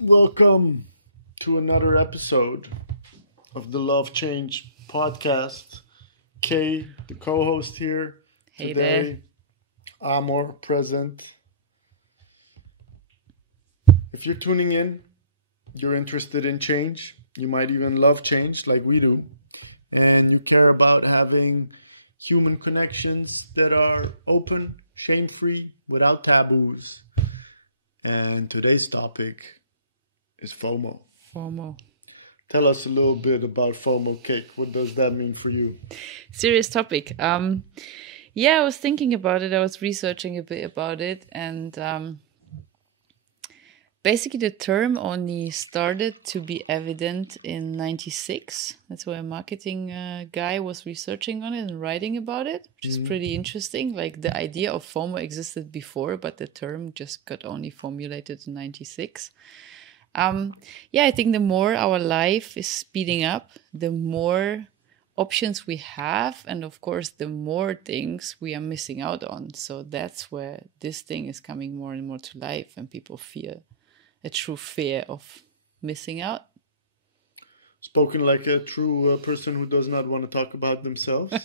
Welcome to another episode of the Love Change podcast. Kay, the co-host here Hey today. Amor present. If you're tuning in, you're interested in change. You might even love change like we do. And you care about having human connections that are open, shame-free, without taboos. And today's topic is FOMO. FOMO. Tell us a little bit about FOMO, Cake. What does that mean for you? Serious topic. I was thinking about it. I was researching a bit about it, and basically the term only started to be evident in '96. That's why a marketing guy was researching on it and writing about it, which is pretty interesting. Like the idea of FOMO existed before, but the term just got only formulated in '96. I think the more our life is speeding up, the more options we have, and of course, the more things we are missing out on. So that's where this thing is coming more and more to life, and people feel a true fear of missing out. Spoken like a true person who does not want to talk about themselves.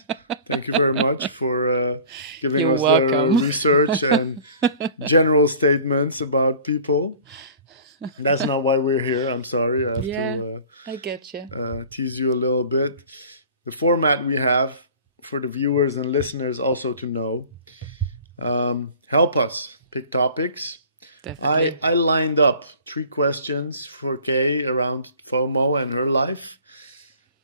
Thank you very much for giving You're us welcome. the research and general statements about people. That's not why we're here. I'm sorry. I have to I get you. tease you a little bit. The format we have for the viewers and listeners also to know. Help us pick topics. Definitely. I lined up 3 questions for Kay around FOMO and her life.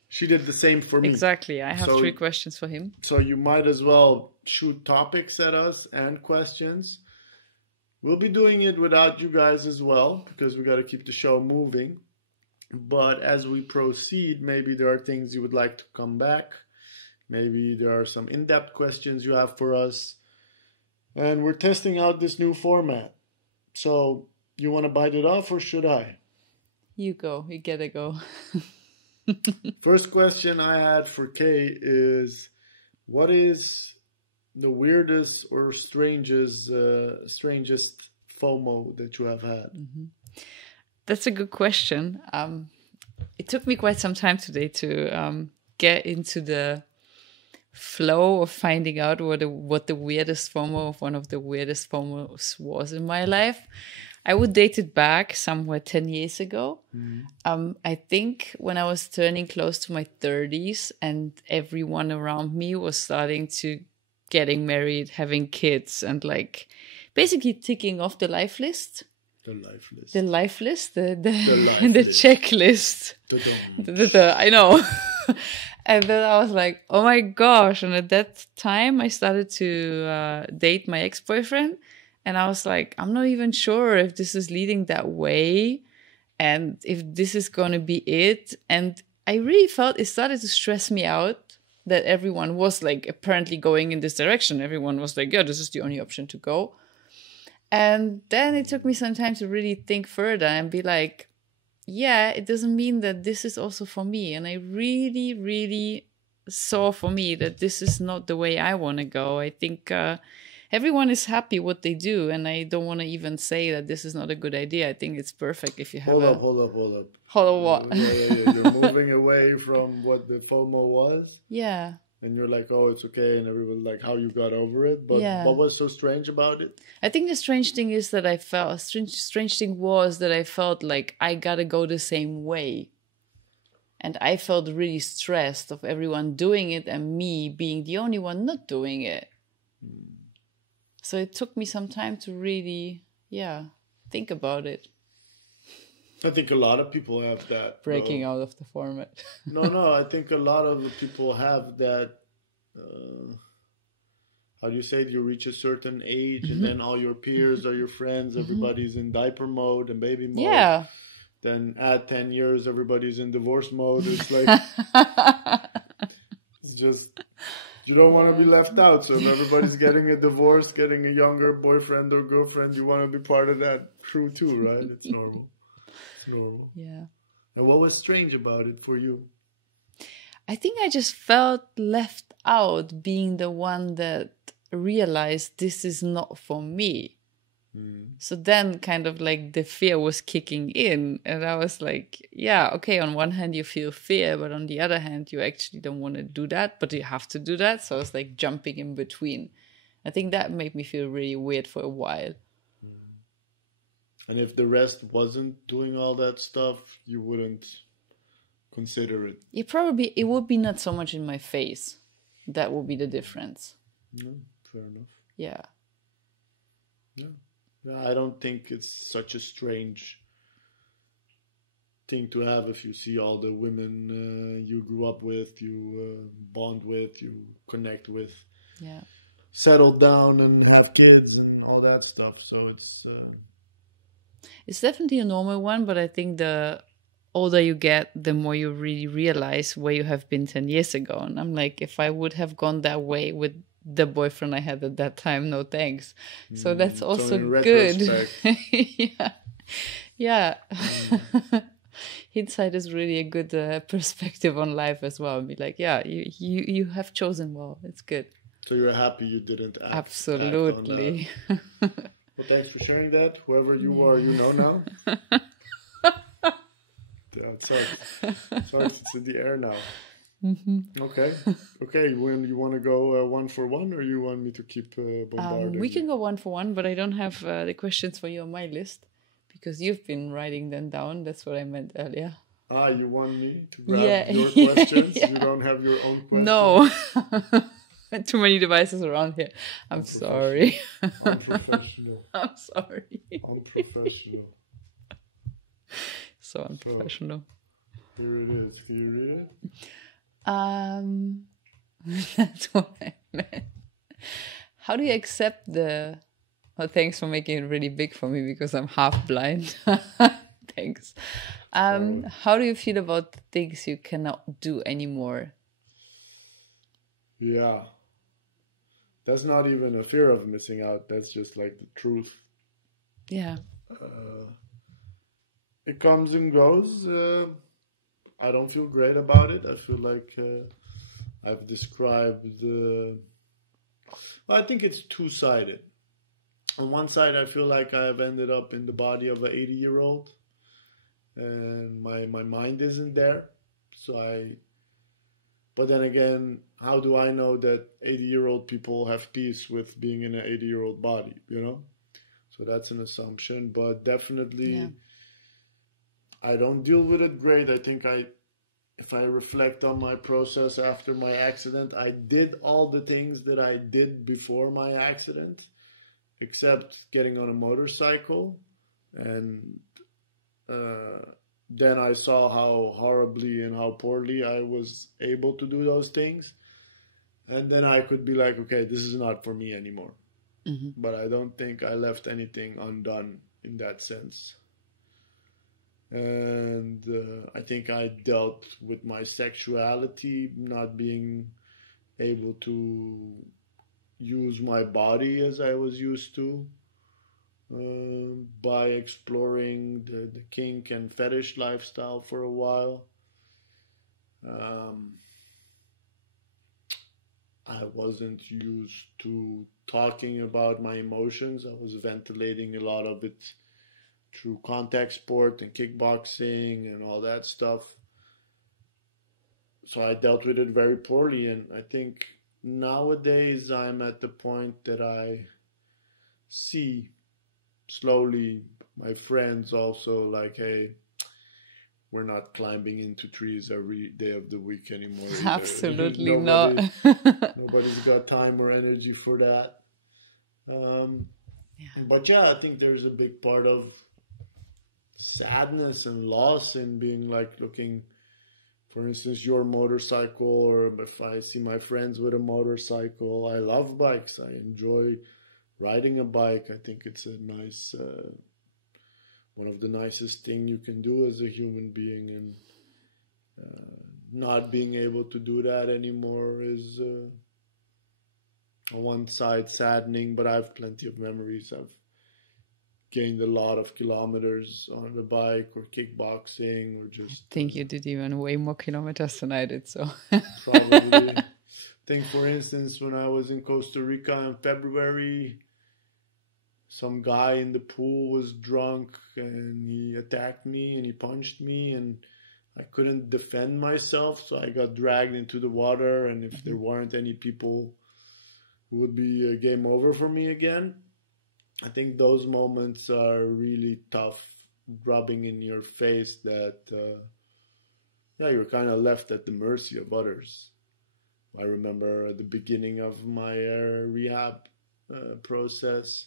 She did the same for me. Exactly. I have 3 questions for him. So you might as well shoot topics at us and questions. We'll be doing it without you guys as well, because we got to keep the show moving. But as we proceed, maybe there are things you would like to come back. Maybe there are some in-depth questions you have for us. And we're testing out this new format. So you want to bite it off, or should I? You go. You gotta go. First question I had for Kay is, what is the weirdest or strangest FOMO that you have had? That's a good question. It took me quite some time today to get into the flow of finding out what the weirdest FOMO of one of the weirdest FOMOs was in my life. I would date it back somewhere 10 years ago. I think when I was turning close to my 30s and everyone around me was starting to getting married, having kids, and like basically ticking off the life list. The life list. The checklist. I know. And then I was like, oh my gosh. And at that time, I started to date my ex-boyfriend. And I was like, I'm not even sure if this is leading that way and if this is going to be it. And I really felt it started to stress me out that everyone was like apparently going in this direction. Everyone was like, yeah, this is the only option to go. And then it took me some time to really think further and be like, yeah, it doesn't mean that this is also for me. And I really, really saw for me that this is not the way I want to go. I think everyone is happy what they do. And I don't want to even say that this is not a good idea. I think it's perfect if you have Hold up. Hold on, what? Yeah. You're moving away from what the FOMO was. Yeah. And you're like, oh, it's okay. And everyone like how you got over it. But Yeah. what was so strange about it? I think the strange thing is that I felt, strange thing was that I felt like I gotta go the same way. And I felt really stressed of everyone doing it and me being the only one not doing it. So it took me some time to really, think about it. I think a lot of people have that. Breaking out of the format. No. I think a lot of the people have that. How do you say it? You reach a certain age, and then all your peers are your friends. Everybody's in diaper mode and baby mode. Yeah. Then add 10 years, everybody's in divorce mode. It's like it's just you don't want to be left out. So if everybody's getting a divorce, getting a younger boyfriend or girlfriend, you want to be part of that crew too, right? It's normal. Normal. Yeah. And what was strange about it for you? I think I just felt left out being the one that realized this is not for me. So then kind of like the fear was kicking in, and I was like, yeah, okay, on one hand you feel fear, but on the other hand you actually don't want to do that, but you have to do that. So I was like jumping in between. I think that made me feel really weird for a while. And if the rest wasn't doing all that stuff, you wouldn't consider it. It would be not so much in my face. That would be the difference. No, fair enough. Yeah. Yeah. I don't think it's such a strange thing to have if you see all the women you grew up with, you bond with, you connect with, settle down and have kids and all that stuff. So it's definitely a normal one, but I think the older you get, the more you really realize where you have been 10 years ago. And I'm like, if I would have gone that way with the boyfriend I had at that time, no thanks. So that's also good. Yeah. Hindsight is really a good perspective on life as well. Be like, yeah, you have chosen well. It's good. So you're happy you didn't act. Absolutely. Act on that. Well, thanks for sharing that. Whoever you are, you know now. Sorry, it's in the air now. Okay. When you want to go 1 for 1, or you want me to keep bombarding? We can go 1 for 1, but I don't have the questions for you on my list because you've been writing them down. That's what I meant earlier. You want me to grab your questions? You don't have your own questions? No. Too many devices around here. I'm sorry. Unprofessional. I'm sorry. Unprofessional. So unprofessional. So, here it is. Can you read it? That's what I meant. How do you accept the... Oh, thanks for making it really big for me because I'm half blind. Thanks. How do you feel about the things you cannot do anymore? Yeah. That's not even a fear of missing out. That's just like the truth. Yeah. It comes and goes. I don't feel great about it. I feel like I've described... I think it's two-sided. On one side, I feel like I've ended up in the body of an 80-year-old. And my mind isn't there. But then again, how do I know that 80-year-old people have peace with being in an 80-year-old body, you know? So that's an assumption. But definitely, I don't deal with it great. I think if I reflect on my process after my accident, I did all the things that I did before my accident, except getting on a motorcycle. And then I saw how horribly and how poorly I was able to do those things. And then I could be like, okay, this is not for me anymore. Mm-hmm. But I don't think I left anything undone in that sense. And I think I dealt with my sexuality, not being able to use my body as I was used to, by exploring the kink and fetish lifestyle for a while. I wasn't used to talking about my emotions. I was ventilating a lot of it through contact sport and kickboxing and all that stuff. So I dealt with it very poorly, and I think nowadays I'm at the point that I see slowly my friends also like, hey, we're not climbing into trees every day of the week anymore. Absolutely not. Nobody's got time or energy for that. But yeah, I think there's a big part of sadness and loss in being like looking, for instance, your motorcycle, or if I see my friends with a motorcycle. I love bikes. I enjoy riding a bike. I think it's a nice, one of the nicest thing you can do as a human being, and not being able to do that anymore is on one side saddening, but I have plenty of memories. I've gained a lot of kilometers on the bike or kickboxing or just... I think you did even way more kilometers than I did, so... Probably. I think, for instance, when I was in Costa Rica in February, some guy in the pool was drunk and he attacked me and he punched me and I couldn't defend myself, so I got dragged into the water, and if there weren't any people, it would be a game over for me again. I think those moments are really tough, rubbing in your face that, you're kind of left at the mercy of others. I remember at the beginning of my rehab process,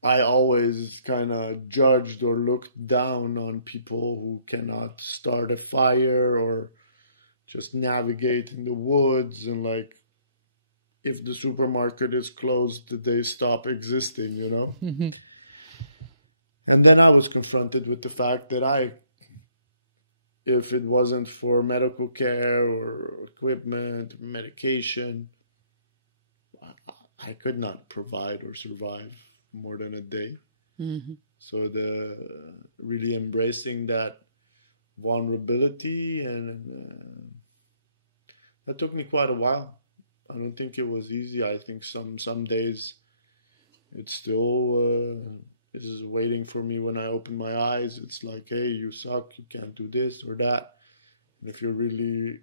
I always kind of judged or looked down on people who cannot start a fire or just navigate in the woods, and like, if the supermarket is closed, they stop existing, you know? And then I was confronted with the fact that if it wasn't for medical care or equipment, medication, I could not provide or survive more than a day. So really embracing that vulnerability, and that took me quite a while. I don't think it was easy. I think some days it still is waiting for me when I open my eyes. It's like, hey, you suck, you can't do this or that. And if you're really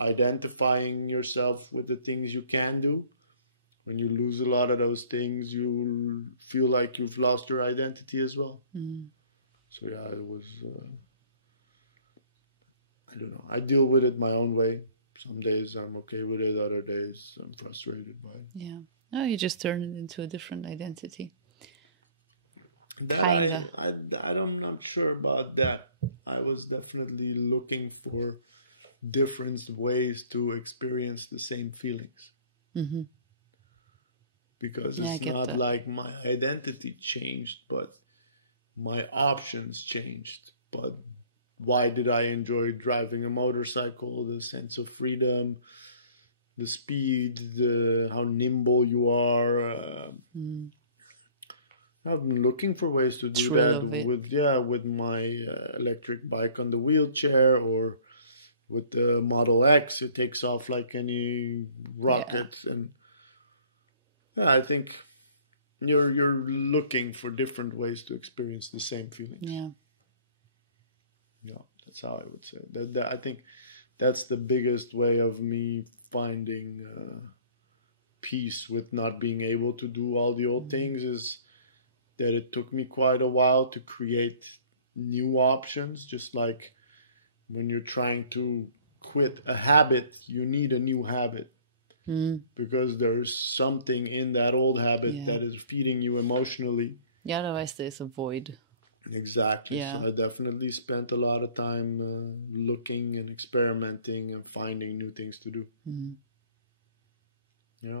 identifying yourself with the things you can do, when you lose a lot of those things, you feel like you've lost your identity as well. So yeah, it was, I don't know. I deal with it my own way. Some days I'm okay with it, other days I'm frustrated by it. Yeah. No, you just turn it into a different identity. Kinda. I'm not sure about that. I was definitely looking for different ways to experience the same feelings. Because it's not like my identity changed, but my options changed. But why did I enjoy driving a motorcycle? The sense of freedom, the speed, how nimble you are. I've been looking for ways to do that with my electric bike on the wheelchair, or with the Model X. It takes off like any rocket, and I think you're looking for different ways to experience the same feelings. Yeah, that's how I would say that. I think that's the biggest way of me finding peace with not being able to do all the old things, is that it took me quite a while to create new options. Just like when you're trying to quit a habit, you need a new habit. Because there's something in that old habit that is feeding you emotionally. Yeah, otherwise there's a void. Exactly. Yeah. So I definitely spent a lot of time looking and experimenting and finding new things to do. Yeah.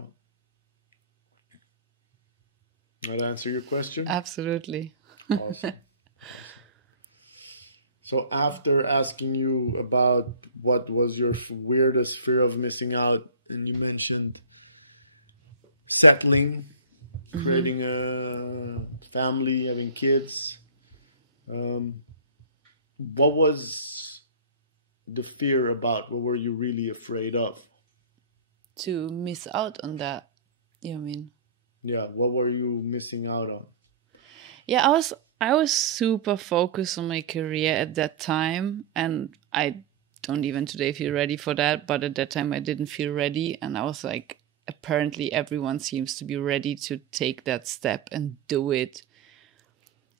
That answer your question? Absolutely. Awesome. So after asking you about what was your weirdest fear of missing out, and you mentioned settling, creating a family, having kids, what was the fear about? What were you really afraid of? To miss out on that, you mean? Yeah, what were you missing out on? Yeah, I was super focused on my career at that time, and I don't even today feel ready for that, but at that time I didn't feel ready, and I was like, apparently everyone seems to be ready to take that step and do it.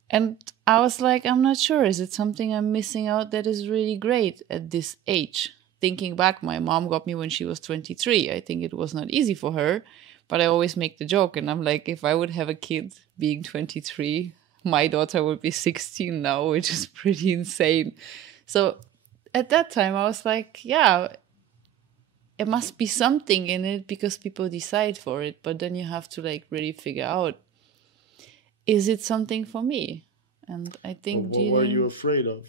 And I was like, I'm not sure, is it something I'm missing out that is really great at this age? Thinking back, my mom got me when she was 23. I think it was not easy for her, but I always make the joke, and I'm like, if I would have a kid being 23, my daughter would be 16 now, which is pretty insane. So at that time, I was like, yeah, it must be something in it because people decide for it. But then you have to like really figure out, is it something for me? And I think... What were you afraid of?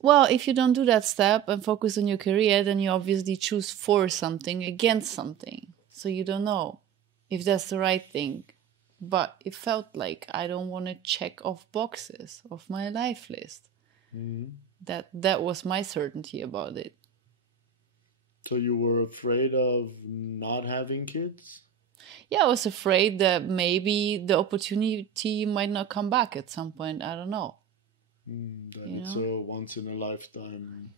Well, if you don't do that step and focus on your career, then you obviously choose for something against something. So you don't know if that's the right thing. But it felt like I don't want to check off boxes of my life list. That was my certainty about it. So you were afraid of not having kids? Yeah, I was afraid that maybe the opportunity might not come back at some point. I don't know. That it's a once in a lifetime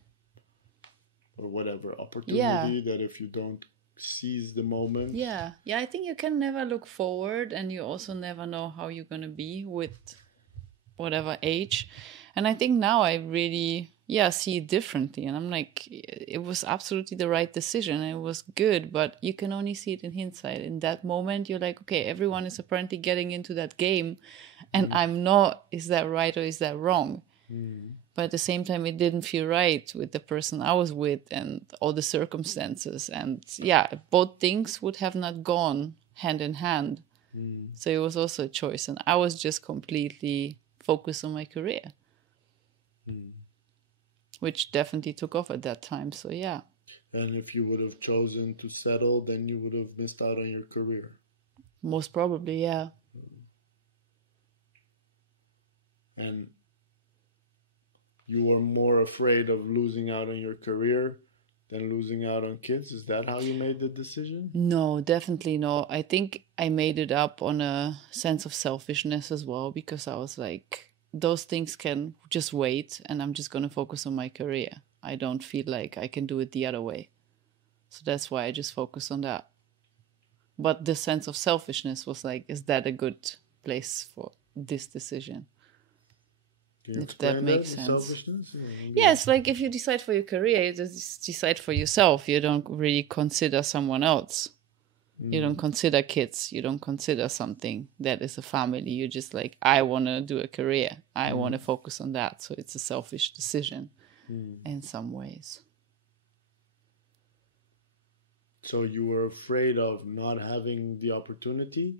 or whatever opportunity that if you don't seize the moment. Yeah, I think you can never look forward, and you also never know how you're going to be with whatever age. And I think now I really see it differently, and I'm like, it was absolutely the right decision, and it was good, but you can only see it in hindsight. In that moment you're like, okay, everyone is apparently getting into that game, and I'm not. Is that right or is that wrong? But at the same time, it didn't feel right with the person I was with and all the circumstances. And both things would have not gone hand in hand. So it was also a choice. And I was just completely focused on my career, which definitely took off at that time. So, yeah. And if you would have chosen to settle, then you would have missed out on your career. Most probably, yeah. And you were more afraid of losing out on your career than losing out on kids? Is that how you made the decision? No, definitely no. I think I made it up on a sense of selfishness as well, because I was like, those things can just wait, and I'm just going to focus on my career. I don't feel like I can do it the other way. So that's why I just focus on that. But the sense of selfishness was like, is that a good place for this decision? If that makes sense. Yeah, it's like if you decide for your career, you just decide for yourself. You don't really consider someone else. You don't consider kids. You don't consider something that is a family. You're just like, I want to do a career. I want to focus on that. So it's a selfish decision in some ways. So you were afraid of not having the opportunity?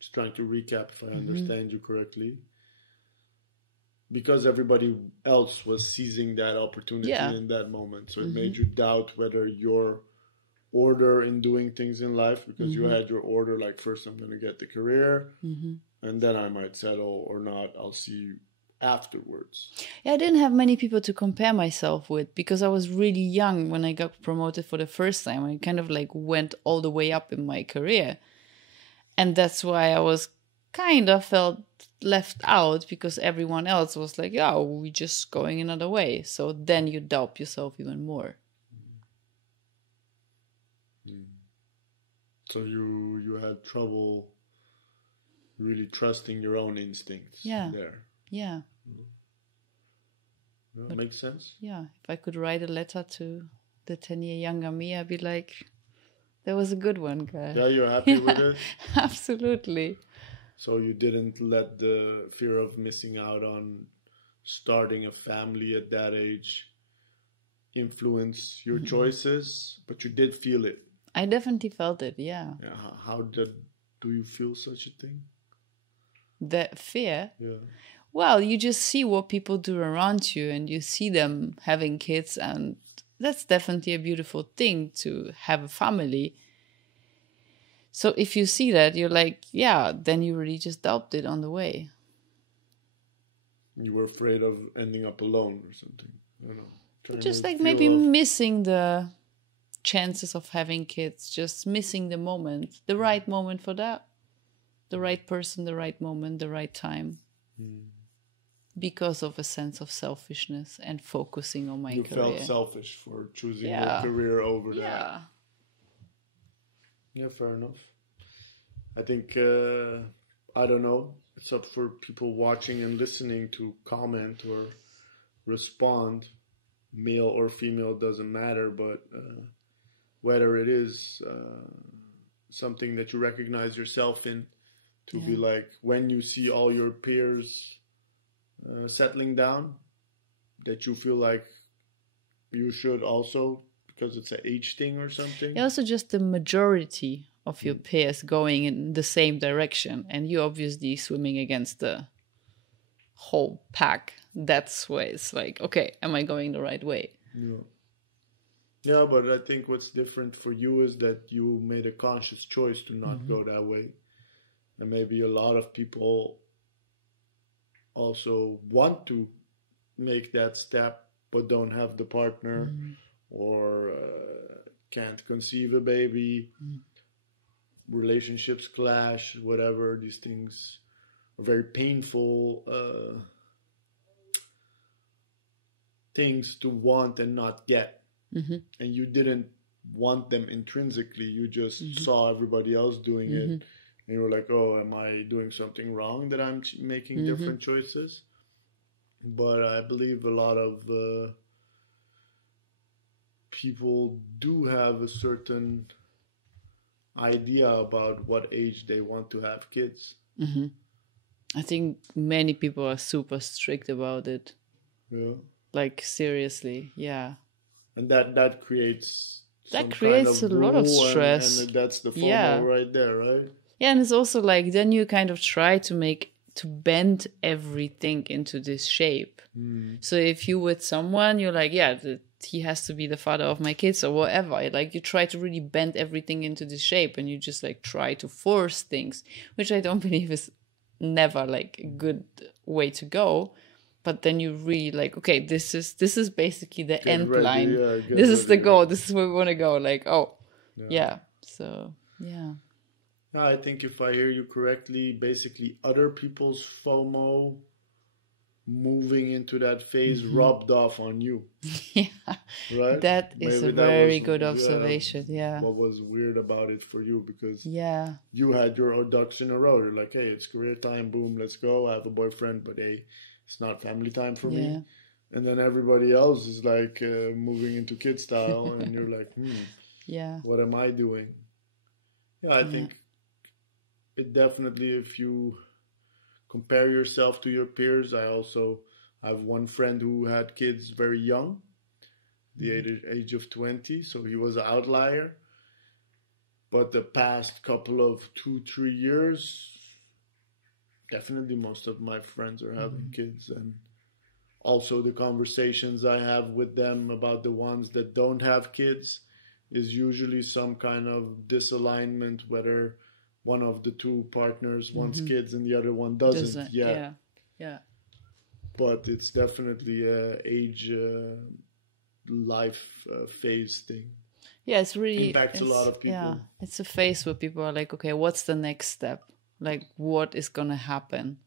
Just trying to recap if I understand you correctly. Because everybody else was seizing that opportunity in that moment. So it made you doubt whether your order in doing things in life, because you had your order, like, first I'm going to get the career, and then I might settle or not. I'll see you afterwards. Yeah, I didn't have many people to compare myself with, because I was really young when I got promoted for the first time. I kind of like went all the way up in my career. And that's why I was kind of felt left out, because everyone else was like, yeah, we're just going another way. So then you doubt yourself even more. So you had trouble really trusting your own instincts there. Yeah. That makes sense. Yeah. If I could write a letter to the 10-year younger me, I'd be like, that was a good one, guy. Yeah, you're happy with it? Absolutely. So you didn't let the fear of missing out on starting a family at that age influence your choices, but you did feel it. I definitely felt it, yeah. How do you feel such a thing? That fear? Yeah. Well, you just see what people do around you, and you see them having kids, and that's definitely a beautiful thing, to have a family. So if you see that, you're like, yeah, then you really just doubt it on the way. You were afraid of ending up alone or something. I don't know. Just like maybe missing the chances of having kids, just missing the moment, the right moment for that. The right person, the right moment, the right time. Because of a sense of selfishness and focusing on my career. You felt selfish for choosing your career over that. Yeah, fair enough. I think, I don't know, it's up for people watching and listening to comment or respond. Male or female, doesn't matter, but whether it is something that you recognize yourself in, to be like, when you see all your peers settling down, that you feel like you should also, because it's an age thing or something. Also just the majority of your peers going in the same direction, and you obviously swimming against the whole pack. That's why it's like, okay, am I going the right way? Yeah, but I think what's different for you is that you made a conscious choice to not go that way. And maybe a lot of people also want to make that step, but don't have the partner or can't conceive a baby. relationships clash, whatever. These things are very painful things to want and not get. Mm-hmm. And you didn't want them intrinsically. You just Mm-hmm. saw everybody else doing Mm-hmm. it. And you were like, oh, am I doing something wrong that I'm making Mm-hmm. different choices? But I believe a lot of people do have a certain idea about what age they want to have kids. Mm-hmm. I think many people are super strict about it. Yeah. Like, seriously, yeah. And that creates That creates a lot of stress. And that's the FOMO Yeah. right there, right? Yeah, and it's also like then you kind of try to bend everything into this shape. So if you with someone, you're like, yeah, he has to be the father of my kids or whatever. Like you try to really bend everything into this shape, and you just like try to force things, which I don't believe is never like a good way to go. But then you really like, okay, this is basically the end ready, line. yeah, This is the ready, goal. yeah. This is where we want to go. Like, oh, yeah. So, yeah. I think if I hear you correctly, basically other people's FOMO moving into that phase rubbed off on you. Yeah. Right? That is Maybe a that very was, good observation. Yeah. What was weird about it for you, because Yeah. you had your ducks in a row. You're like, hey, it's career time, boom, let's go. I have a boyfriend, but hey, it's not family time for Yeah. me. And then everybody else is like moving into kid style, and you're like, Yeah. what am I doing? Yeah, I think it definitely, if you compare yourself to your peers, I also have one friend who had kids very young, the age of 20, so he was an outlier. But the past couple of 2-3 years, definitely most of my friends are having kids. And also the conversations I have with them about the ones that don't have kids is usually some kind of disalignment, whether one of the two partners wants kids and the other one doesn't yet. Yeah. Yeah. But it's definitely a age life phase thing. Yeah, it's really Impacts a lot of people. Yeah, it's a phase where people are like, okay, what's the next step? Like, what is gonna happen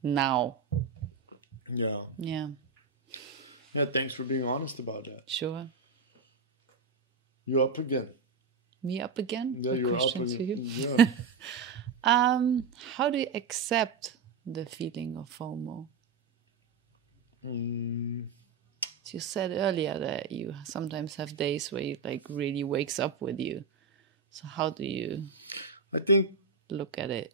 now? Yeah. Yeah. Yeah, thanks for being honest about that. Sure. You up again? Me up again? Yeah, A you're up question to again. you. Yeah. How do you accept the feeling of FOMO? You said earlier that you sometimes have days where it like really wakes up with you. So how do you I think look at it?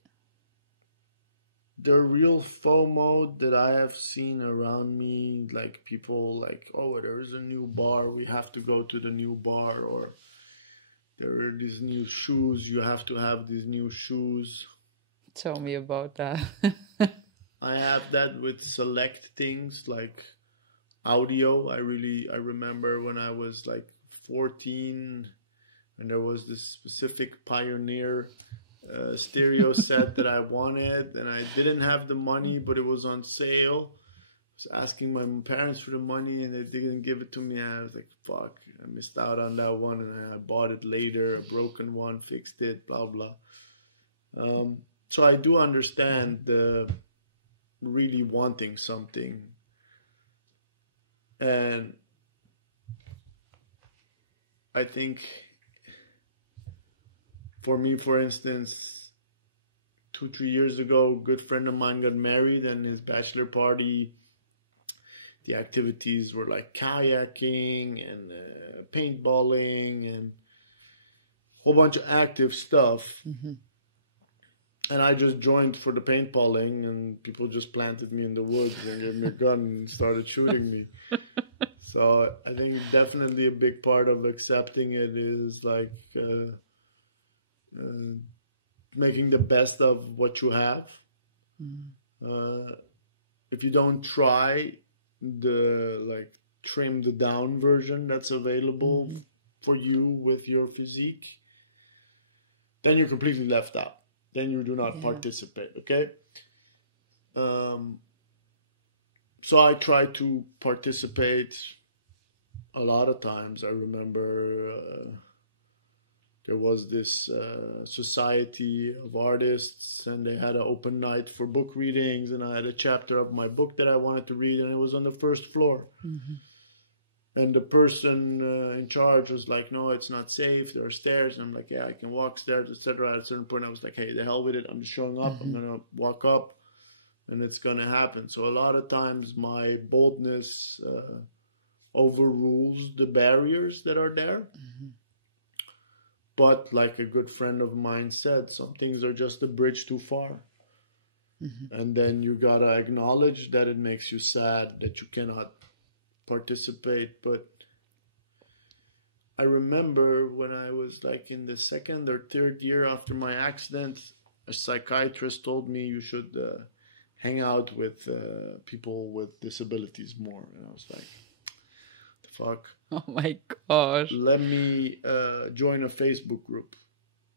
the real FOMO that I have seen around me, like people like, oh, there is a new bar, we have to go to the new bar, or there are these new shoes, you have to have these new shoes. Tell me about that. I have that with select things like audio. I remember when I was like 14 and there was this specific Pioneer stereo set that I wanted, and I didn't have the money, but it was on sale. I was asking my parents for the money and they didn't give it to me. I was like, fuck, I missed out on that one, and I bought it later, a broken one, fixed it, blah blah. So I do understand the really wanting something. And I think for me, for instance, 2-3 years ago, a good friend of mine got married, and his bachelor party, the activities were like kayaking and paintballing and a whole bunch of active stuff. And I just joined for the paintballing, and people just planted me in the woods and gave me a gun and started shooting me. So I think definitely a big part of accepting it is like making the best of what you have. If you don't try the like trimmed down version that's available for you with your physique, then you're completely left out. Then you do not participate, okay? So I try to participate a lot of times. I remember there was this society of artists, and they had an open night for book readings, and I had a chapter of my book that I wanted to read, and it was on the first floor. And the person in charge was like, no, it's not safe, there are stairs. And I'm like, yeah, I can walk stairs, etc. At a certain point I was like, hey, the hell with it, I'm just showing up, I'm gonna walk up, and it's gonna happen. So a lot of times my boldness overrules the barriers that are there. But like a good friend of mine said, some things are just a bridge too far. And then you gotta acknowledge that it makes you sad that you cannot participate. But I remember when I was like in the second or third year after my accident, a psychiatrist told me you should hang out with people with disabilities more. And I was like, the fuck? Oh my gosh. Let me join a Facebook group.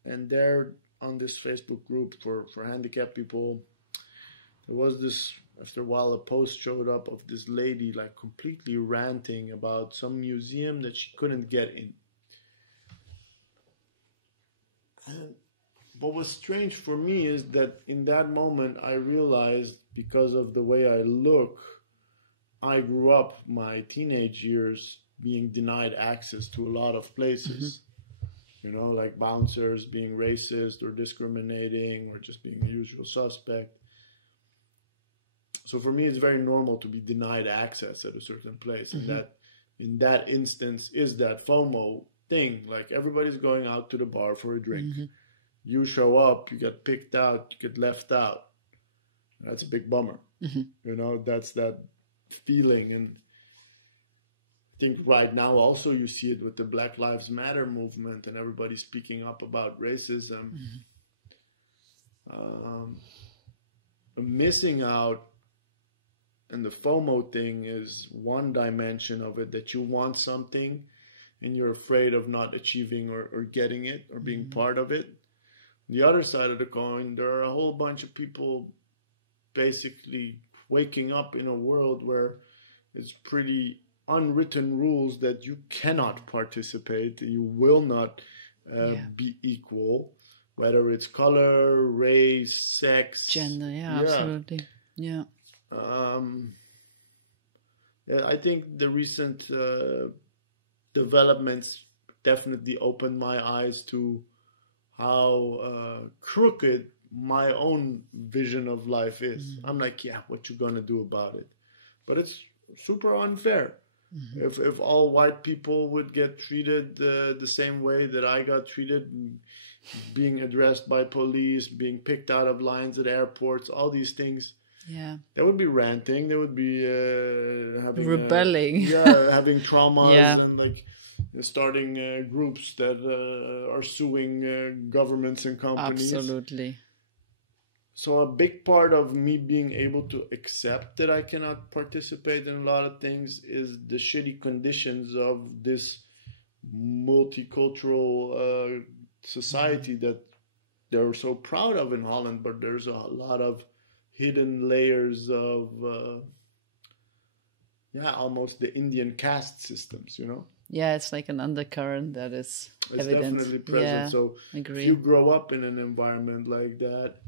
And there on this Facebook group for handicapped people, there was this, after a while, a post showed up of this lady like completely ranting about some museum that she couldn't get in. And what was strange for me is that in that moment I realized, because of the way I look, I grew up my teenage years being denied access to a lot of places. You know, like bouncers being racist or discriminating or just being a usual suspect. So for me, it's very normal to be denied access at a certain place. And that, in that instance, is that FOMO thing. Like everybody's going out to the bar for a drink. You show up, you get picked out, you get left out. That's a big bummer. You know, that's that feeling. And I think right now also you see it with the Black Lives Matter movement and everybody speaking up about racism. Missing out. And the FOMO thing is one dimension of it, that you want something and you're afraid of not achieving or getting it or being part of it. The other side of the coin, there are a whole bunch of people basically waking up in a world where it's pretty unwritten rules that you cannot participate, you will not be equal, whether it's color, race, sex, gender, absolutely. I think the recent developments definitely opened my eyes to how crooked my own vision of life is. I'm like, yeah, what you gonna do about it? But it's super unfair. If all white people would get treated the same way that I got treated, being addressed by police, being picked out of lines at airports, all these things, they would be ranting. They would be having rebelling, having traumas and like starting groups that are suing governments and companies. Absolutely. So a big part of me being able to accept that I cannot participate in a lot of things is the shitty conditions of this multicultural society that they're so proud of in Holland, but there's a lot of hidden layers of almost the Indian caste systems, you know? Yeah, it's like an undercurrent that is evident. Definitely present. So agree. If you grow up in an environment like that,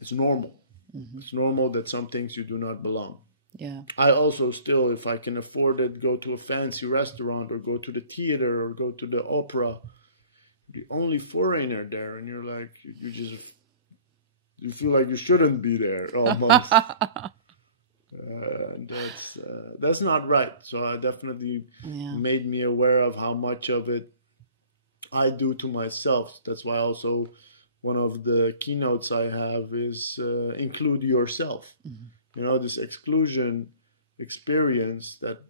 it's normal. It's normal that some things you do not belong. I also still, if I can afford it, go to a fancy restaurant or go to the theater or go to the opera. The only foreigner there, and you're like, you feel like you shouldn't be there almost. That's not right. So I definitely made me aware of how much of it I do to myself. That's why also one of the keynotes I have is include yourself. You know, this exclusion experience that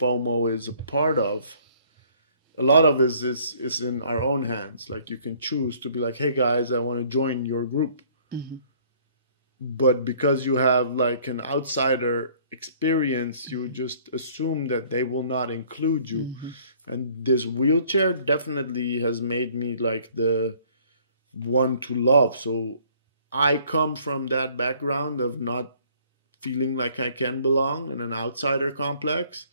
FOMO is a part of. A lot of it is in our own hands. Like you can choose to be like, hey guys, I want to join your group. But because you have like an outsider experience, you just assume that they will not include you. And this wheelchair definitely has made me like the one to love. So I come from that background of not feeling like I can belong and an outsider complex.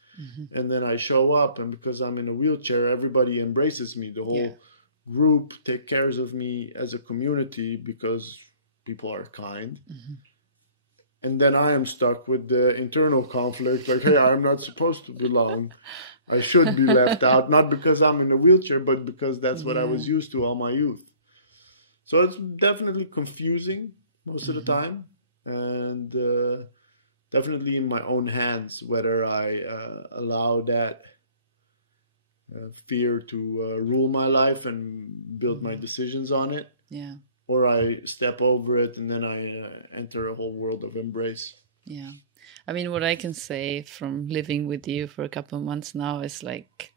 And then I show up, and because I'm in a wheelchair, everybody embraces me. The whole group take cares of me as a community because people are kind. And then I am stuck with the internal conflict, like, hey, I'm not supposed to belong. I should be left out, not because I'm in a wheelchair, but because that's what I was used to all my youth. So it's definitely confusing most of the time, and definitely in my own hands whether I allow that fear to rule my life and build my decisions on it. Yeah. Or I step over it and then I enter a whole world of embrace. Yeah. I mean, what I can say from living with you for a couple of months now is like,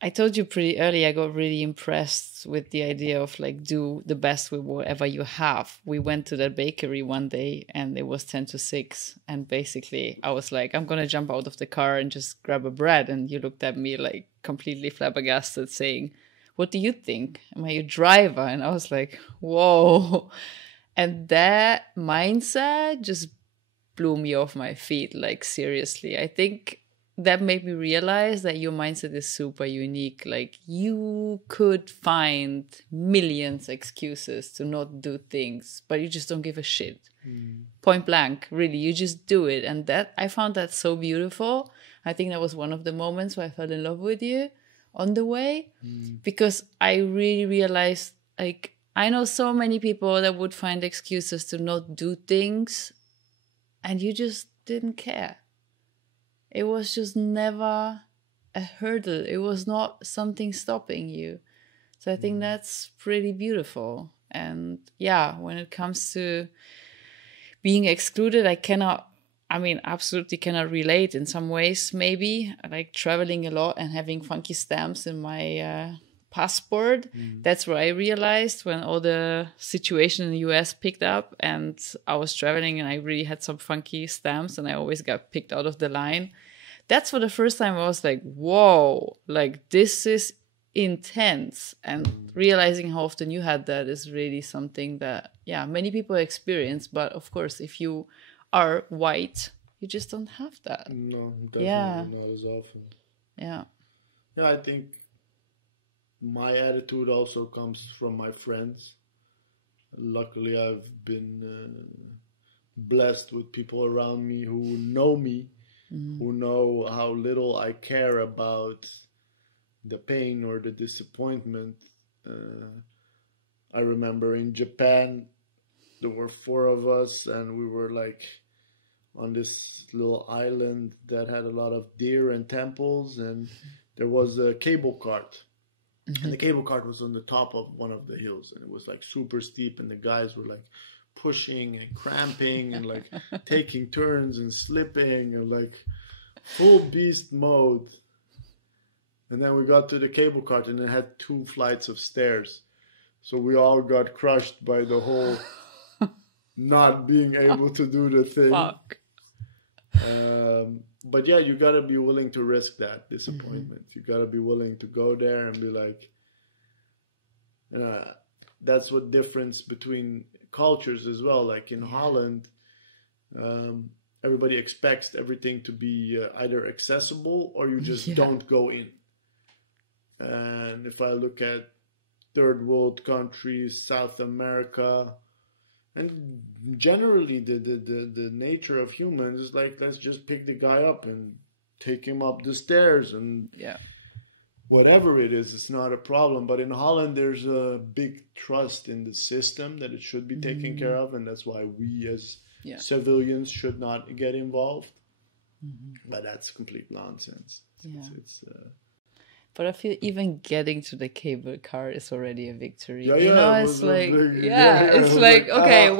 I told you pretty early, I got really impressed with the idea of like, do the best with whatever you have. We went to that bakery one day and it was 10 to 6. And basically I was like, I'm going to jump out of the car and just grab a bread. And you looked at me like completely flabbergasted saying, what do you think? Am I a driver? And I was like, whoa. And that mindset just blew me off my feet. Like, seriously, I think that made me realize that your mindset is super unique. Like, you could find millions excuses to not do things, but you just don't give a shit. Point blank, really, you just do it. And that, I found that so beautiful. I think that was one of the moments where I fell in love with you on the way, because I really realized, like, I know so many people that would find excuses to not do things, and you just didn't care. It was just never a hurdle. It was not something stopping you. So I think that's pretty beautiful. And yeah, when it comes to being excluded, absolutely cannot relate in some ways, maybe. I like traveling a lot and having funky stamps in my passport. That's what I realized when all the situation in the US picked up and I was traveling and I really had some funky stamps and I always got picked out of the line. That's for the first time I was like, whoa, like this is intense. And realizing how often you had that is really something that, yeah, many people experience. But of course, if you are white, you just don't have that. No, definitely not as often. Yeah. Yeah, I think my attitude also comes from my friends. Luckily, I've been blessed with people around me who know me, who know how little I care about the pain or the disappointment. I remember in Japan, there were 4 of us and we were like on this little island that had a lot of deer and temples, and there was a cable cart. And the cable cart was on the top of one of the hills, and it was like super steep, and the guys were like pushing and cramping and like taking turns and slipping and like full beast mode. And then we got to the cable cart and it had 2 flights of stairs. So we all got crushed by the whole not being able to do the thing. Fuck. But yeah, you gotta be willing to risk that disappointment. You gotta be willing to go there and be like, that's what difference between cultures as well. Like in Holland, everybody expects everything to be either accessible or you just don't go in. And if I look at third world countries, South America, and generally the nature of humans is like, let's just pick the guy up and take him up the stairs and whatever it is, it's not a problem. But in Holland, there's a big trust in the system that it should be taken care of, and that's why we as civilians should not get involved. But that's complete nonsense. But I feel even getting to the cable car is already a victory. It's like, it's like, okay,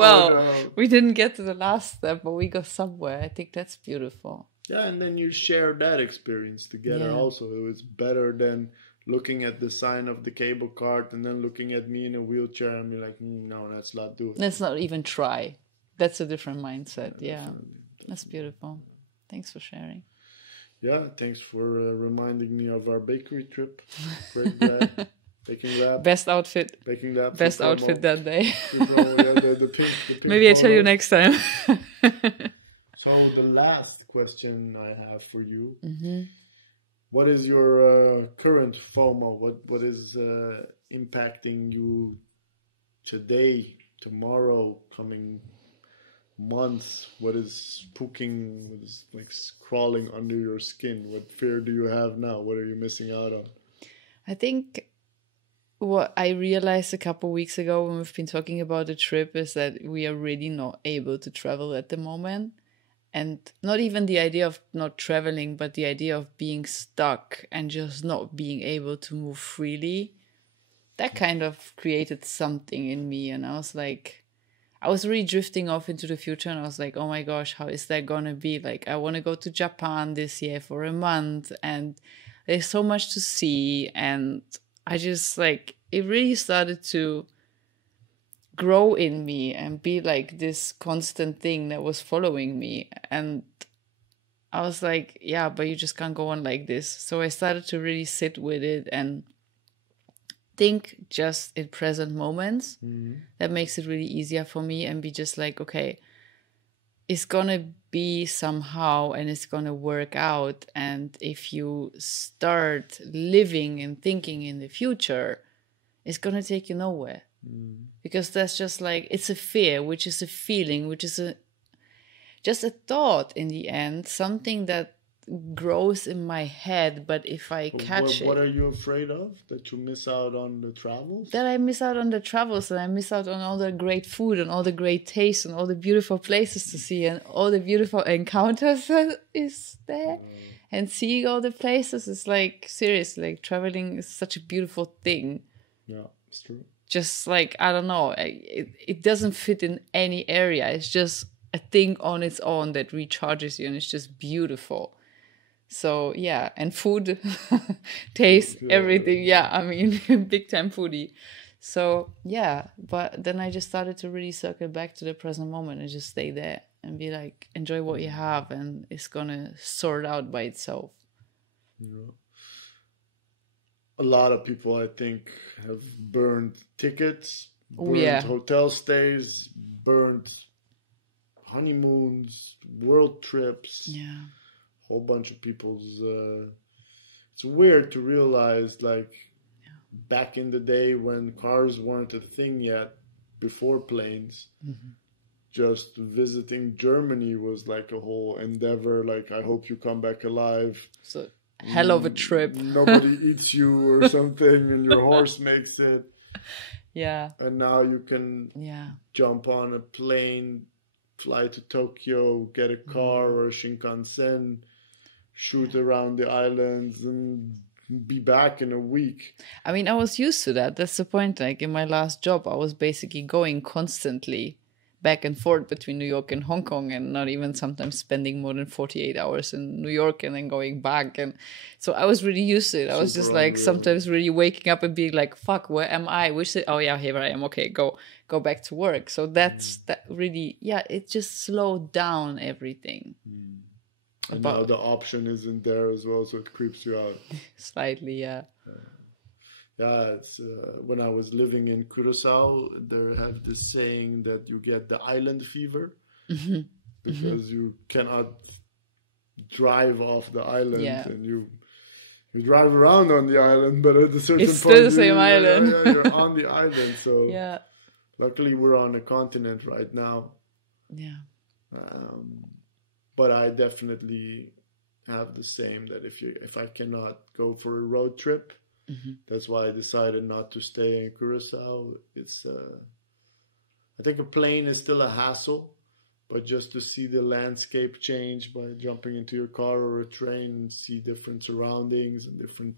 we didn't get to the last step, but we got somewhere. I think that's beautiful. Yeah, and then you share that experience together also. It was better than looking at the sign of the cable cart and then looking at me in a wheelchair and be like, no, let's not do it. Let's not even try. That's a different mindset. Yeah, that's beautiful. Thanks for sharing. Yeah, thanks for reminding me of our bakery trip. Great guy. Baking lab. Best outfit. Baking lab. Best outfit that day. The pink Maybe I tell you next time. So the lab. last question I have for you. Mm-hmm. What is your current FOMO? What is impacting you today, tomorrow, coming months? What is spooking? What is like crawling under your skin? What fear do you have now? What are you missing out on? I think what I realized a couple weeks ago when we've been talking about the trip is that we are really not able to travel at the moment. And not even the idea of not traveling, but the idea of being stuck and just not being able to move freely. That kind of created something in me. And I was like, I was really drifting off into the future. And I was like, oh my gosh, how is that going to be? Like, I want to go to Japan this year for a month. And there's so much to see. And I just like, it really started to grow in me and be like this constant thing that was following me. And I was like, yeah, but you just can't go on like this. So I started to really sit with it and think just in present moments. That makes it really easier for me, and be just like, okay, it's gonna be somehow and it's gonna work out. And if you start living and thinking in the future, it's gonna take you nowhere. Because that's just like, it's a fear, which is a feeling, which is just a thought in the end, something that grows in my head. But if I catch what are you afraid of? That you miss out on the travels? That I miss out on the travels, and I miss out on all the great food and all the great taste and all the beautiful places to see and all the beautiful encounters that is there. And seeing all the places is like, seriously, like traveling is such a beautiful thing. Yeah, it's true. Just like, I don't know, it doesn't fit in any area. It's just a thing on its own that recharges you, and it's just beautiful. So yeah, and food, taste, everything. Yeah, I mean, big time foodie. So yeah, but then I just started to really circle back to the present moment and just stay there and be like, enjoy what you have, and it's gonna sort out by itself. Yeah. A lot of people, I think, have burned tickets, burned hotel stays, burned honeymoons, world trips. Yeah. Whole bunch of people's. It's weird to realize, like, back in the day when cars weren't a thing yet, before planes, just visiting Germany was like a whole endeavor. Like, I hope you come back alive. So hell of a trip. Nobody eats you or something, and your horse makes it. Yeah. And now you can jump on a plane, fly to Tokyo, get a car or a Shinkansen, shoot around the islands, and be back in a week. I mean, I was used to that. That's the point. Like in my last job, I was basically going constantly back and forth between New York and Hong Kong, and not even sometimes spending more than 48 hours in New York and then going back. And so I was really used to it. I was just like sometimes really waking up and being like, fuck, where am I? Which city? Oh yeah, here I am. Okay, go back to work. So that's that really, it just slowed down everything. And now the option isn't there as well, so it creeps you out. Slightly, yeah. It's when I was living in Curacao, they have this saying that you get the island fever because you cannot drive off the island, and you drive around on the island, but at a certain point, it's still the same island. You're on the island. So luckily, we're on a continent right now. Yeah. But I definitely have the same, that if I cannot go for a road trip, that's why I decided not to stay in Curacao. It's I think a plane is still a hassle, but just to see the landscape change by jumping into your car or a train and see different surroundings and different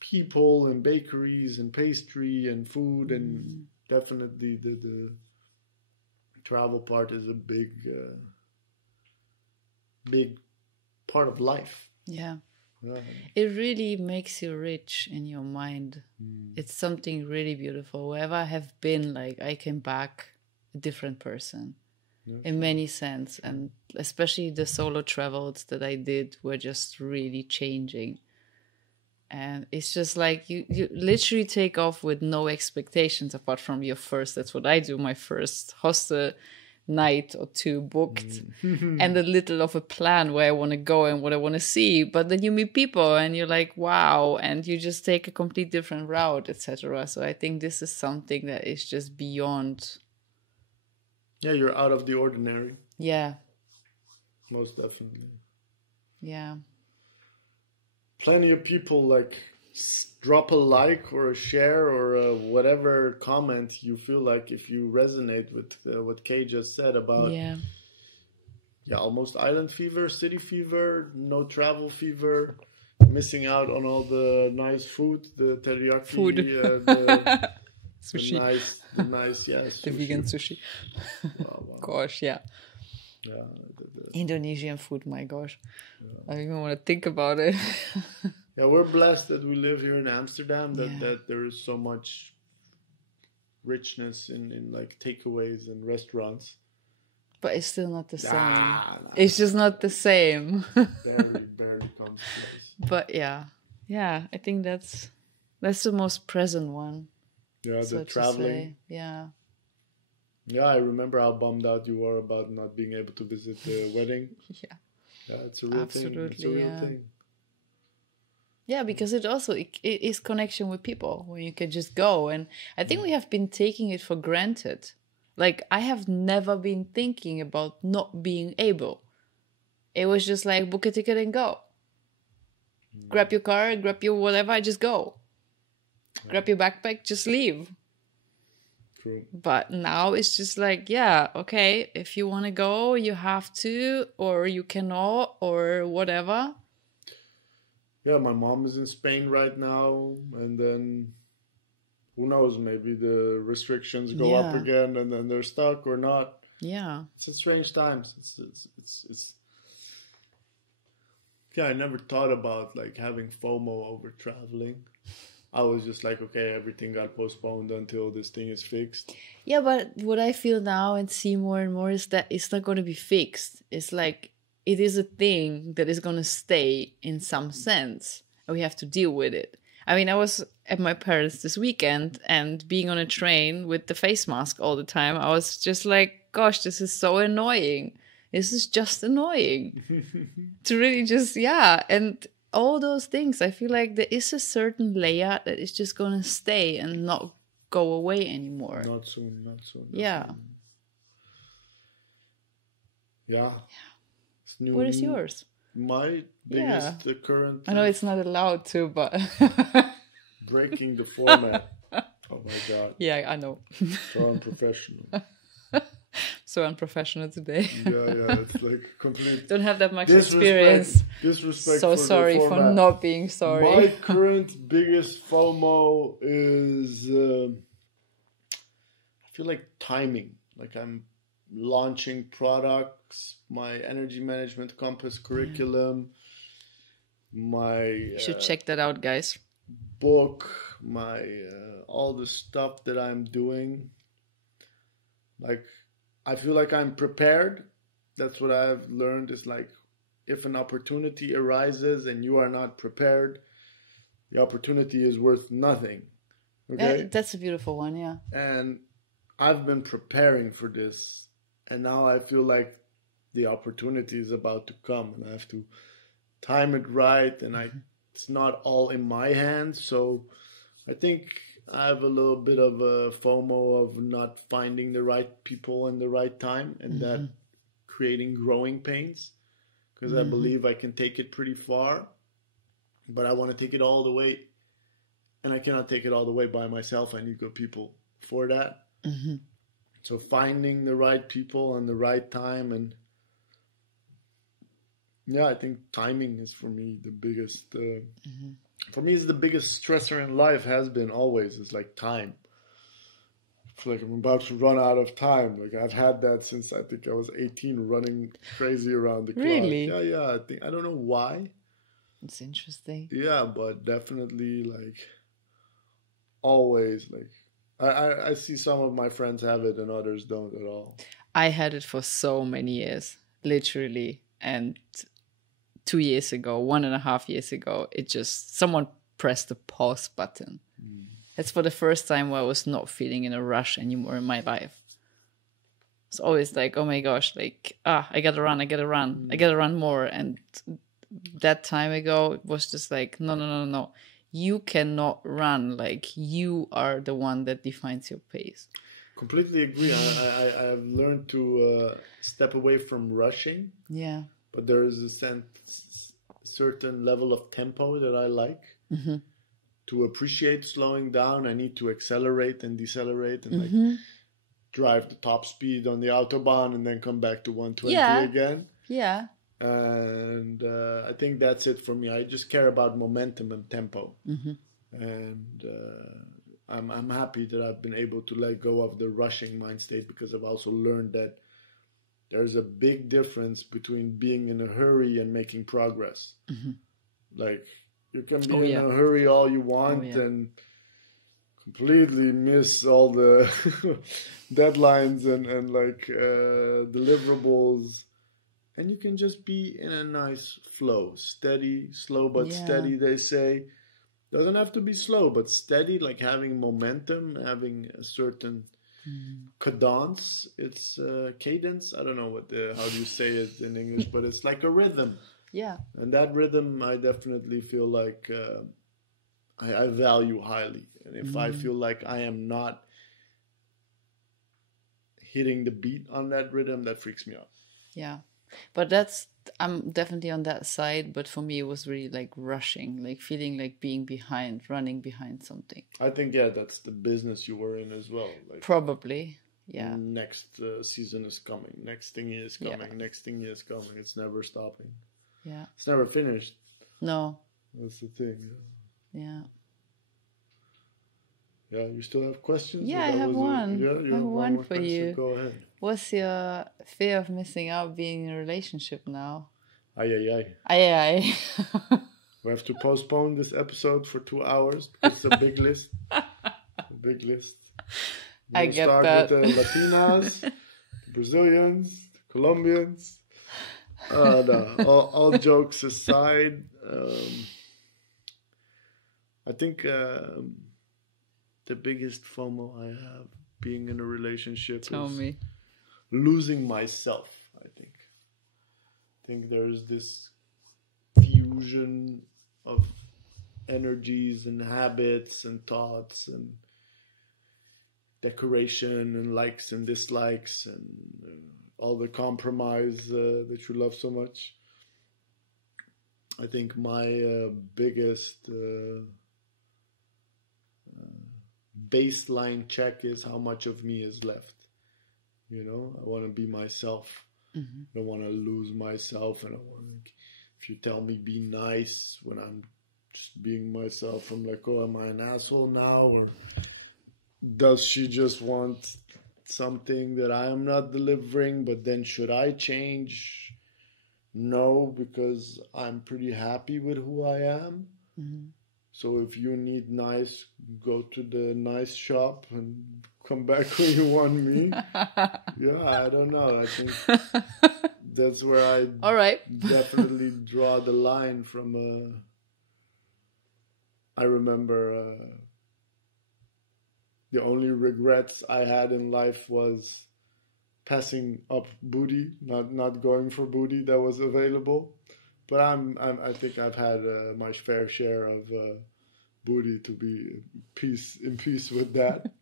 people and bakeries and pastry and food, and definitely the travel part is a big part of life. Yeah. It really makes you rich in your mind. It's something really beautiful. Wherever I have been, like, I came back a different person in many sense. And especially the solo travels that I did were just really changing. And it's just like you literally take off with no expectations apart from your first. That's what I do. My first hostel night or two booked and a little of a plan where I want to go and what I want to see. But then you meet people and you're like, wow, and you just take a complete different route, etc. So I think this is something that is just beyond. Yeah, you're out of the ordinary. Yeah. Most definitely. Yeah. Plenty of people like drop a like or a share or a whatever comment you feel like if you resonate with what Kay just said about almost island fever, city fever, no travel fever, missing out on all the nice food, the teriyaki food, the sushi, the nice sushi. The vegan sushi. Wow. Gosh, yeah. Yeah, Indonesian food, my gosh. I don't even want to think about it. Yeah, we're blessed that we live here in Amsterdam, that there is so much richness in like takeaways and restaurants. But it's still not the same. It's just not the same. barely comes close. But yeah, I think that's the most present one. Yeah, so the traveling. Say. Yeah. Yeah, I remember how bummed out you were about not being able to visit the wedding. Yeah, it's a real thing. It's a real thing. Yeah, because it is connection with people where you can just go. And I think we have been taking it for granted. Like, I have never been thinking about not being able. It was just like, book a ticket and go. Grab your car, grab your whatever, just go. Grab your backpack, just leave. True. But now it's just like, yeah, okay, if you want to go, you have to, or you cannot, or whatever. Yeah, my mom is in Spain right now, and then who knows, maybe the restrictions go up again, and then they're stuck or not. Yeah. It's a strange times. It's yeah, I never thought about like having FOMO over traveling. I was just like, okay, everything got postponed until this thing is fixed. Yeah, but what I feel now and see more and more is that it's not going to be fixed. It's like, it is a thing that is going to stay in some sense. And we have to deal with it. I mean, I was at my parents' this weekend and being on a train with the face mask all the time, I was just like, gosh, this is so annoying. This is just annoying. To really just, and all those things, I feel like there is a certain layer that is just going to stay and not go away anymore. Not soon. Yeah. Yeah. What is yours? My biggest, the current... I know it's not allowed to, but... breaking the format. Oh my God. Yeah, I know. So unprofessional. So unprofessional today. Yeah, it's like complete... Don't have that much experience. Disrespect so sorry for not being sorry. My current biggest FOMO is... I feel like timing. Like I'm launching products, my energy management compass curriculum, my you should check that out, guys. Book, my all the stuff that I'm doing. Like, I feel like I'm prepared. That's what I've learned is like, if an opportunity arises and you are not prepared, the opportunity is worth nothing. Okay, that's a beautiful one. Yeah, and I've been preparing for this. And now I feel like the opportunity is about to come and I have to time it right. And it's not all in my hands. So I think I have a little bit of a FOMO of not finding the right people in the right time and that creating growing pains. Because I believe I can take it pretty far. But I want to take it all the way. And I cannot take it all the way by myself. I need good people for that. Mm-hmm. So finding the right people and the right time, and I think timing is for me the biggest. For me, it's the biggest stressor in life. Has been always. It's like time. I feel like I'm about to run out of time. Like I've had that since I think I was 18, running crazy around the clock. Really? Yeah. I don't know why. It's interesting. Yeah, but definitely like always like. I see some of my friends have it and others don't at all. I had it for so many years, literally. And 2 years ago, 1.5 years ago, someone pressed the pause button. That's for the first time where I was not feeling in a rush anymore in my life. It's always like, oh my gosh, like, I gotta run, I gotta run more. And that time ago, it was just like, no. You cannot run. Like, you are the one that defines your pace. Completely agree. I have learned to step away from rushing. Yeah. But there is a certain level of tempo that I like. Mm-hmm. To appreciate slowing down, I need to accelerate and decelerate and like drive the top speed on the Autobahn and then come back to 120 again. Yeah. And I think that's it for me. I just care about momentum and tempo. And I'm happy that I've been able to let go of the rushing mind state, because I've also learned that there's a big difference between being in a hurry and making progress. Like, you can be in a hurry all you want and completely miss all the deadlines and like deliverables. And you can just be in a nice flow. Steady, slow but steady, they say. Doesn't have to be slow, but steady, like having momentum, having a certain cadence. It's cadence. I don't know how do you say it in English, but it's like a rhythm. Yeah. And that rhythm, I definitely feel like I value highly. And if I feel like I am not hitting the beat on that rhythm, that freaks me out. Yeah. But I'm definitely on that side. But for me, it was really like rushing, like feeling like being behind, running behind something. I think, that's the business you were in as well. Like, probably. Yeah. Next season is coming. Next thing is coming. Yeah. Next thing is coming. It's never stopping. Yeah. It's never finished. No. That's the thing. Yeah. Yeah, you still have questions? Yeah, I have one. You have one for you. Go ahead. What's your fear of missing out being in a relationship now? Ay. We have to postpone this episode for 2 hours. It's a big list. I get that. Start with the Latinas, the Brazilians, the Colombians. No, all jokes aside, I think the biggest FOMO I have being in a relationship is losing myself. I think there's this fusion of energies and habits and thoughts and decoration and likes and dislikes and all the compromise that you love so much. I think my biggest baseline check is how much of me is left. I want to be myself. I don't want to lose myself. And if you tell me be nice when I'm just being myself, I'm like, oh, am I an asshole now? Or does she just want something that I am not delivering, but then should I change? No, because I'm pretty happy with who I am. So if you need nice, go to the nice shop and come back when you want me. I don't know. I think that's where I definitely draw the line from. I remember the only regrets I had in life was passing up booty, not going for booty that was available. But I think I've had my fair share of booty to be in peace with that.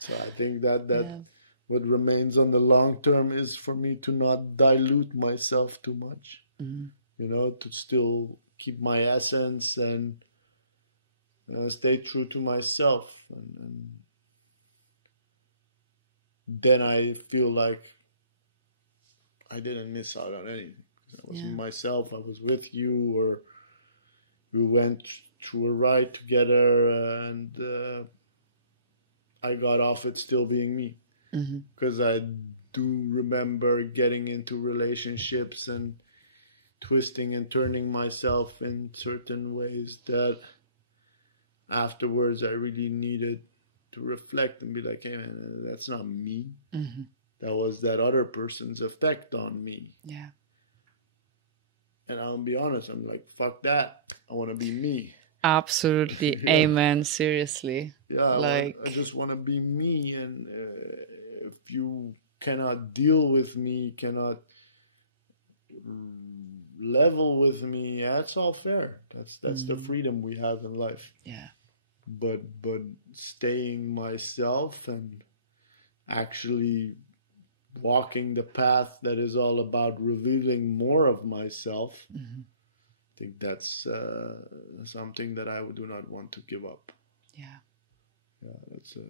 So I think that what remains on the long term is for me to not dilute myself too much. To still keep my essence and stay true to myself. And then I feel like I didn't miss out on anything. I was myself, I was with you, or we went through a ride together, and I got off it still being me. Because I do remember getting into relationships and twisting and turning myself in certain ways that afterwards I really needed to reflect and be like, hey man, that's not me. That was that other person's effect on me. Yeah. And I'll be honest, I'm like, fuck that. I want to be me. Absolutely. Amen. Seriously. Yeah. I just want to be me. And if you cannot deal with me, cannot level with me, that's all fair. That's the freedom we have in life. Yeah. But staying myself and actually walking the path that is all about revealing more of myself, I think that's something that I do not want to give up. Yeah. Yeah, that's a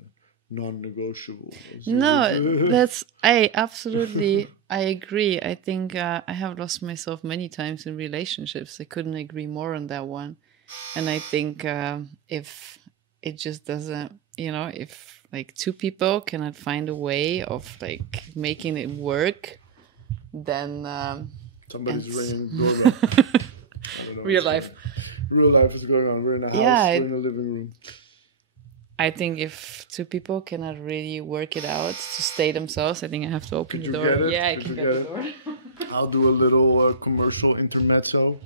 non-negotiable. No, I agree. I think I have lost myself many times in relationships. I couldn't agree more on that one. And I think if it just doesn't, if like two people cannot find a way of like making it work, then somebody's ringing the doorbell. I don't know. Real life is going on. We're in a house. We're in a living room. I think if two people cannot really work it out to stay themselves, I think I have to open the door. Yeah, I can get the door. I'll do a little commercial intermezzo.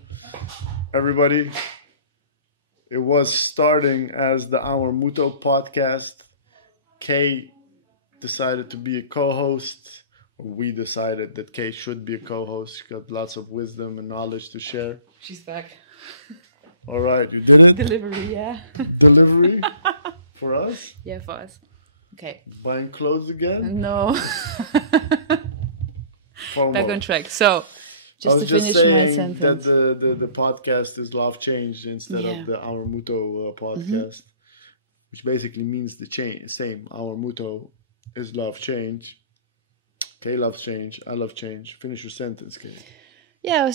Everybody, it was starting as the Amor podcast. Kay decided to be a co-host. Or we decided that Kay should be a co-host. She got lots of wisdom and knowledge to share. She's back. All right, you did it? Delivery, yeah. Delivery? For us? Yeah, for us. Okay. Buying clothes again? No. FOMO. Back on track. So, just to finish my sentence. That the podcast is Love Change instead of the Our Muto podcast, which basically means the same. Our Muto is Love Change. Kay loves change. I love change. Finish your sentence, Kay. Yeah, I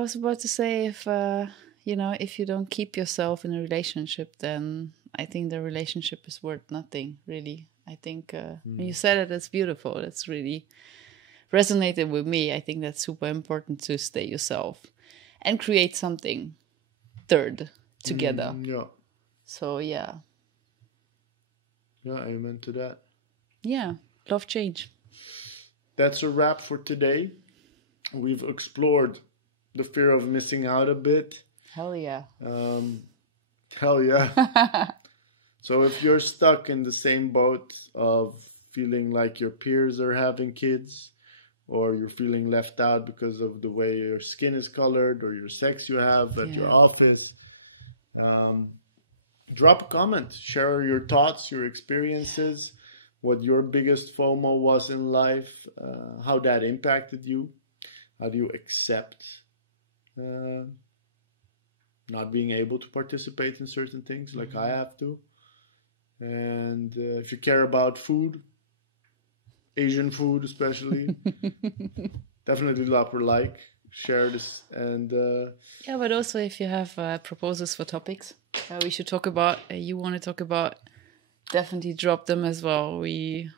was about to say if you don't keep yourself in a relationship, then I think the relationship is worth nothing, really. I think when you said it, that's beautiful. That's really resonated with me. I think that's super important to stay yourself and create something third together. Yeah. So, yeah. Yeah, amen to that. Yeah, love change. That's a wrap for today. We've explored the fear of missing out a bit. Hell yeah. Hell yeah. So if you're stuck in the same boat of feeling like your peers are having kids, or you're feeling left out because of the way your skin is colored or your sex you have at your office, drop a comment. Share your thoughts, your experiences, what your biggest FOMO was in life, how that impacted you. How do you accept not being able to participate in certain things like I have to? And if you care about food, Asian food especially, definitely drop a like, share this, and yeah, but also if you have proposals for topics we should talk about, you want to talk about, definitely drop them as well. We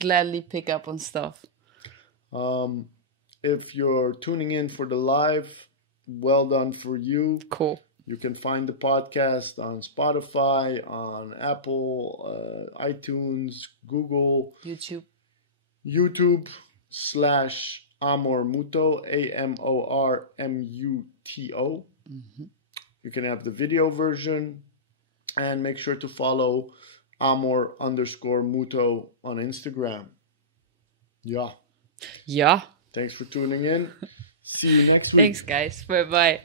gladly pick up on stuff. If you're tuning in for the live, well done for you. Cool. You can find the podcast on Spotify, on Apple, iTunes, Google, YouTube / Amor Muto, AMORMUTO. You can have the video version, and make sure to follow Amor_Muto on Instagram. Yeah. Yeah. Thanks for tuning in. See you next week. Thanks, guys. Bye-bye.